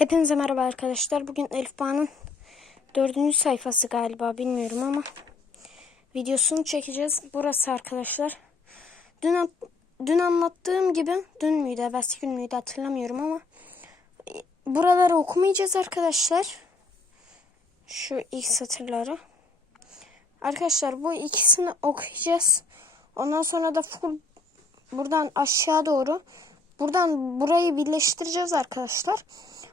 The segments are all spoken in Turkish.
Hepinize merhaba arkadaşlar. Bugün Elif Bağ'ın dördüncü sayfası galiba bilmiyorum ama videosunu çekeceğiz. Burası arkadaşlar. Dün, dün anlattığım gibi dün müydü evvelsi gün müydü hatırlamıyorum ama buraları okumayacağız arkadaşlar. Şu ilk satırları. Arkadaşlar bu ikisini okuyacağız. Ondan sonra da full buradan aşağı doğru buradan burayı birleştireceğiz arkadaşlar.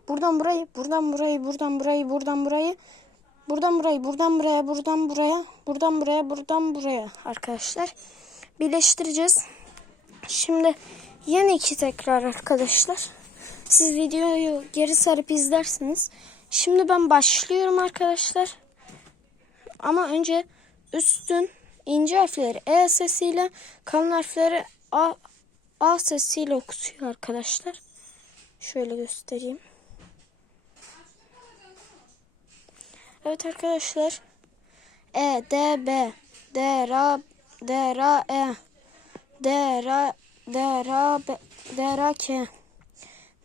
Buradan burayı, buradan burayı, buradan burayı, buradan burayı, buradan burayı, buradan buraya, buradan buraya, buradan buraya, buradan buraya arkadaşlar birleştireceğiz. Şimdi yeni iki tekrar arkadaşlar. Siz videoyu geri sarıp izlersiniz. Şimdi ben başlıyorum arkadaşlar. Ama önce üstün ince harfleri E sesiyle kalın harfleri A, A sesiyle okutuyor arkadaşlar. Şöyle göstereyim. Evet arkadaşlar. E, D, B, D, R, D, R, E, D, R, D, R, B, D, R, K,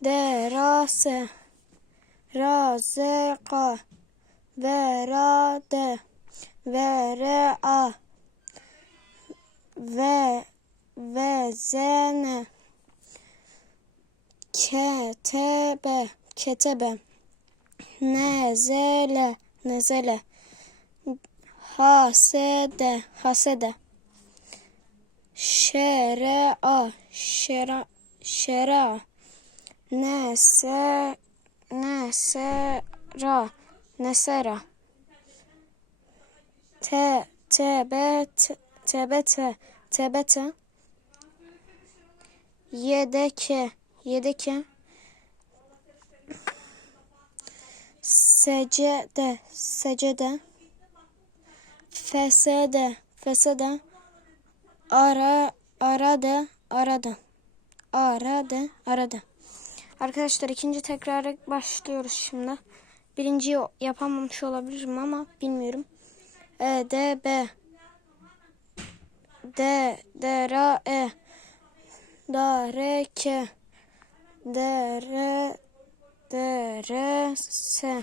D, R, S, R, Z, K, V, R, D, V, R, A, V, V, Z, N, K, T, B, K, T, B, Nezele, nezele. Hasede, hasede. Şerea, şera, şera. Nese, nesera, nesera. Te, tebet, tebete, tebete. Yedeke, yedeke. Secde, secde, fesede, fesede, ara, arada, arada, arada, arada. Arkadaşlar ikinci tekrara başlıyoruz şimdi. Birinciyi yapamamış olabilirim ama bilmiyorum. E, D, B, D, D, R, E, Da, R, K, D, R, D, R, S,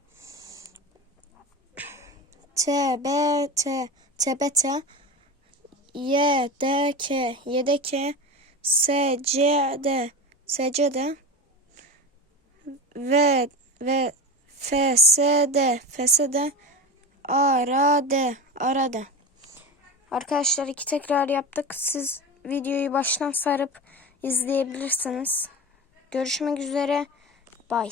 T, B, K, T, B, Nezele, Nezele, H, S, D, H, S, D, Ş, R, A, Ş, R, A, Ne, Nesara, Nesara, T, B, T, T, B, T, Y, D, K, Y, D, K, S, C, D, S, C, D, V, V, F, S, D, F, S, D, Ara, D, Ara, D. Arkadaşlar iki tekrar yaptık. Siz videoyu baştan sarıp izleyebilirsiniz. Görüşmek üzere. Bye.